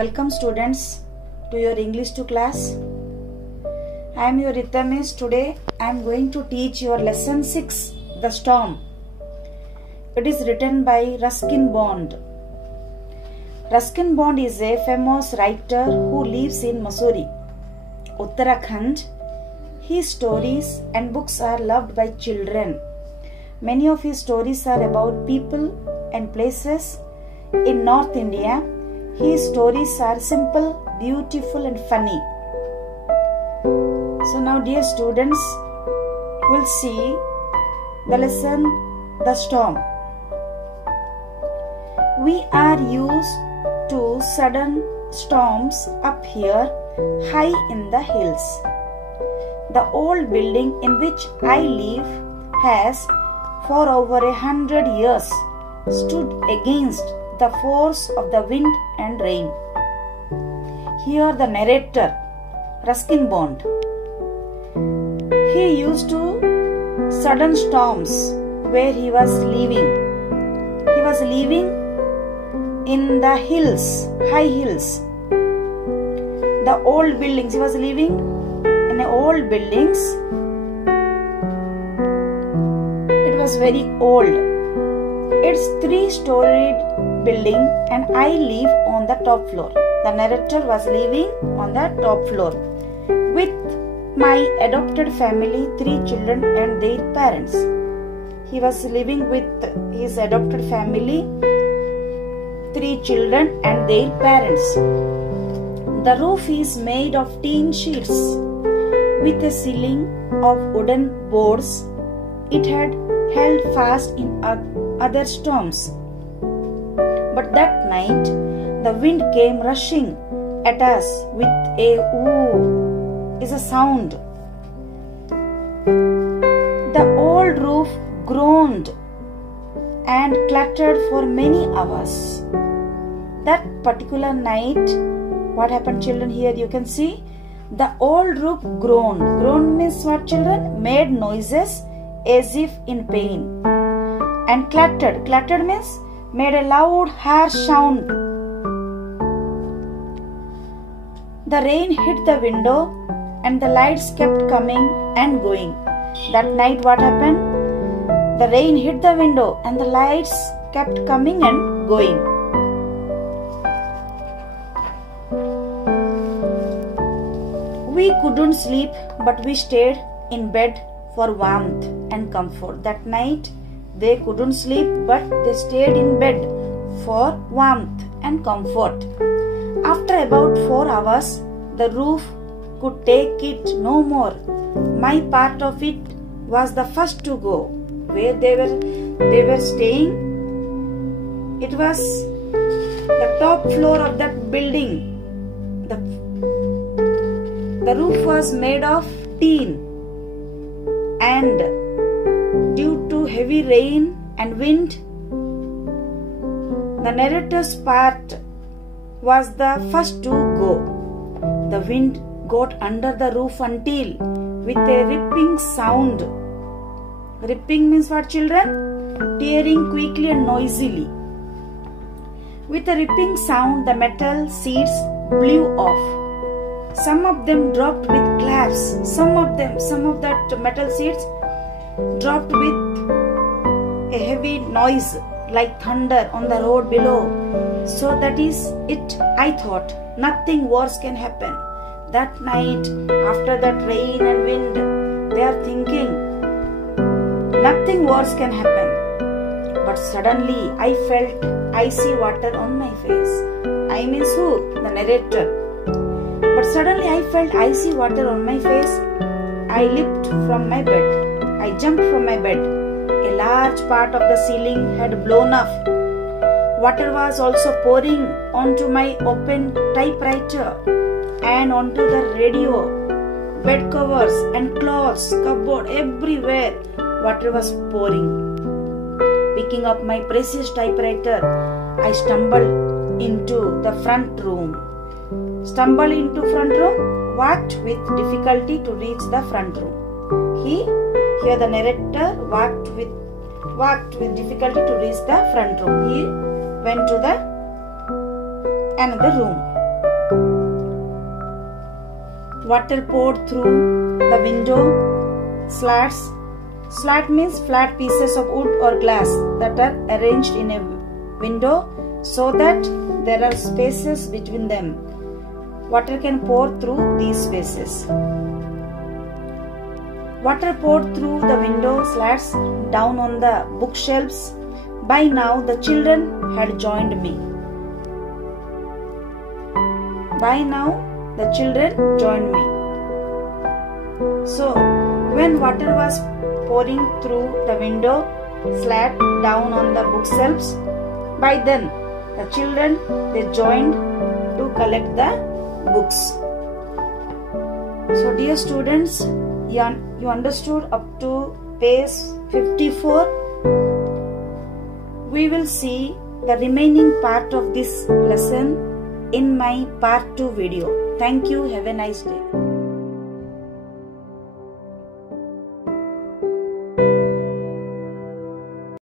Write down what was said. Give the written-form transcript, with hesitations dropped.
Welcome students to your English 2 class. I am your Ritamesh. Today I am going to teach your lesson 6, The Storm. It is written by Ruskin Bond. Ruskin Bond is a famous writer who lives in Mussoorie, Uttarakhand. His stories and books are loved by children. Many of his stories are about people and places in North India. His stories are simple, beautiful and funny. So now dear students, we'll see the lesson The Storm. We are used to sudden storms up here high in the hills. The old building in which I live has for over 100 years stood against the force of the wind and rain. Here the narrator, Ruskin Bond. He used to sudden storms where he was living. He was living in the hills, high hills. The old buildings, he was living in the old buildings. It was very old. It's 3-storied building and I live on the top floor. The narrator was living on the top floor with my adopted family, 3 children and their parents. He was living with his adopted family, 3 children and their parents. The roof is made of tin sheets with a ceiling of wooden boards. It had held fast in other storms. But that night, the wind came rushing at us with a whoo is a sound. The old roof groaned and clattered for many hours. That particular night, what happened, children? Here you can see the old roof groaned. Groaned means what, children? Made noises as if in pain. And clattered. Clattered means made a loud, harsh sound. The rain hit the window and the lights kept coming and going. That night what happened? The rain hit the window and the lights kept coming and going. We couldn't sleep, but we stayed in bed for warmth and comfort. That night they couldn't sleep, but they stayed in bed for warmth and comfort. After about 4 hours, the roof could take it no more. My part of it was the first to go. Where they were staying, it was the top floor of that building. The roof was made of tin, and due to heavy rain and wind, the narrator's part was the first to go. The wind got under the roof until, with a ripping sound, ripping means what, children? Tearing quickly and noisily. With a ripping sound, the metal sheets blew off. Some of them dropped with claps. Some of that metal sheets dropped with a heavy noise like thunder on the road below. So that is it. I thought nothing worse can happen. That night, after that rain and wind, they are thinking nothing worse can happen. But suddenly I felt icy water on my face. I means who? The narrator. But suddenly I felt icy water on my face. I leaped from my bed. I jumped from my bed. A large part of the ceiling had blown off. Water was also pouring onto my open typewriter and onto the radio, bed covers and clothes, cupboard, everywhere water was pouring. Picking up my precious typewriter, I stumbled into the front room. Walked with difficulty to reach the front room. Here the narrator walked with difficulty to reach the front room. He went to the another room. water poured through the window. Slats. Slat means flat pieces of wood or glass that are arranged in a window so that there are spaces between them. Water can pour through these spaces. Water poured through the window slats down on the bookshelves. By now the children had joined me. By now the children joined me. So, when water was pouring through the window slat down on the bookshelves, by then the children they joined to collect the books. So, dear students, you understood up to page 54. We will see the remaining part of this lesson in my part 2 video. Thank you. Have a nice day.